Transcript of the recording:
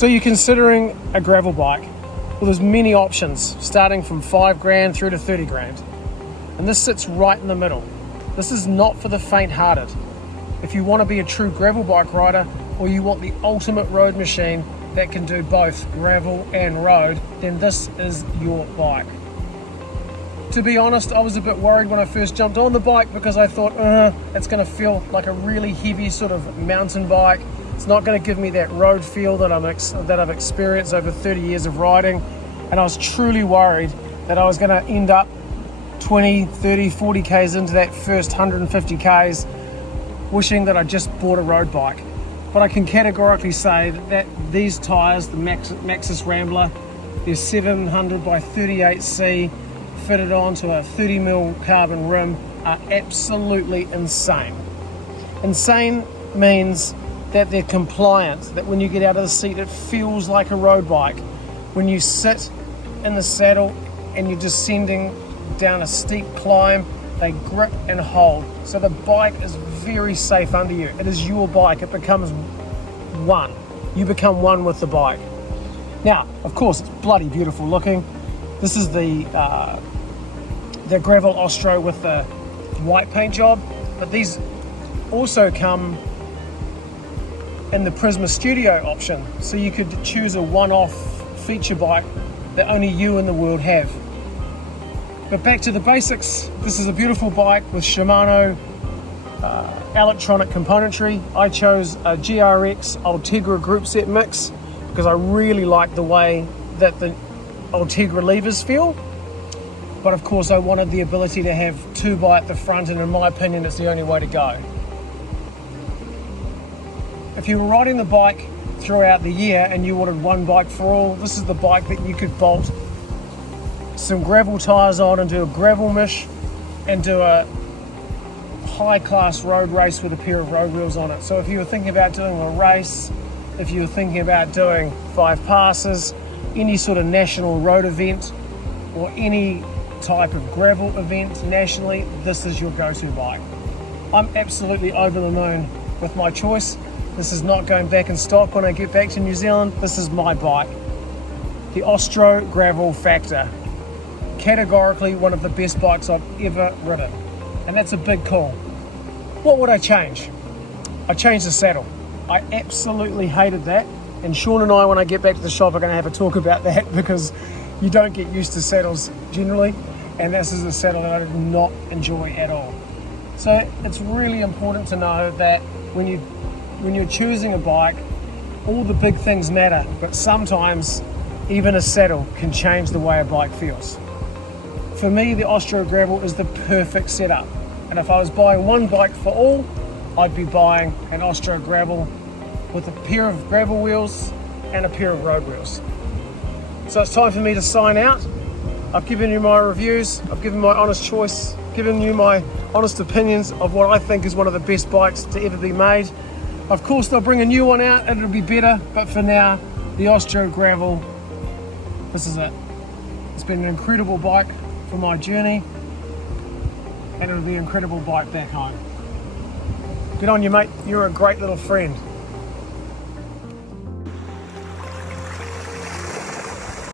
So you're considering a gravel bike. Well, there's many options, starting from 5 grand through to 30 grand. And this sits right in the middle. This is not for the faint-hearted. If you want to be a true gravel bike rider, or you want the ultimate road machine that can do both gravel and road, then this is your bike. To be honest, I was a bit worried when I first jumped on the bike because I thought, it's going to feel like a really heavy sort of mountain bike. It's not going to give me that road feel that I've experienced over 30 years of riding. And I was truly worried that I was going to end up 20, 30, 40 Ks into that first 150 Ks wishing that I just bought a road bike. But I can categorically say that these tyres, the Maxxis Rambler, they're 700 by 38C, fitted onto a 30mm carbon rim, are absolutely insane. Insane means that they're compliant, that when you get out of the seat it feels like a road bike. When you sit in the saddle and you're descending down a steep climb, they grip and hold. So the bike is very safe under you. It is your bike. It becomes one. You become one with the bike. Now, of course, it's bloody beautiful looking. This is the Gravel Ostro with the white paint job, but these also come in the Prisma Studio option. So you could choose a one-off feature bike that only you in the world have. But back to the basics, this is a beautiful bike with Shimano electronic componentry. I chose a GRX Ultegra group set mix because I really like the way that the Ultegra levers feel. But of course I wanted the ability to have 2x at the front, and in my opinion it's the only way to go. If you were riding the bike throughout the year and you wanted one bike for all, this is the bike that you could bolt some gravel tyres on and do a gravel mish and do a high-class road race with a pair of road wheels on it. So if you were thinking about doing a race, if you were thinking about doing 5 passes, any sort of national road event or any type of gravel event nationally, this is your go-to bike. I'm absolutely over the moon with my choice. This is not going back in stock when I get back to New Zealand. This is my bike, the Ostro Gravel Factor. Categorically one of the best bikes I've ever ridden, and that's a big call. What would I change? I changed the saddle. I absolutely hated that, and Sean and I, when I get back to the shop, are going to have a talk about that because you don't get used to saddles generally, and this is a saddle that I did not enjoy at all. So it's really important to know that when you're choosing a bike, all the big things matter, but sometimes even a saddle can change the way a bike feels. For me, the Ostro Gravel is the perfect setup. And if I was buying one bike for all, I'd be buying an Ostro Gravel with a pair of gravel wheels and a pair of road wheels. So it's time for me to sign out. I've given you my reviews, I've given my honest choice, given you my honest opinions of what I think is one of the best bikes to ever be made. Of course, they'll bring a new one out and it'll be better, but for now, the Ostro Gravel, this is it. It's been an incredible bike for my journey, and it'll be an incredible bike back home. Good on you, mate. You're a great little friend.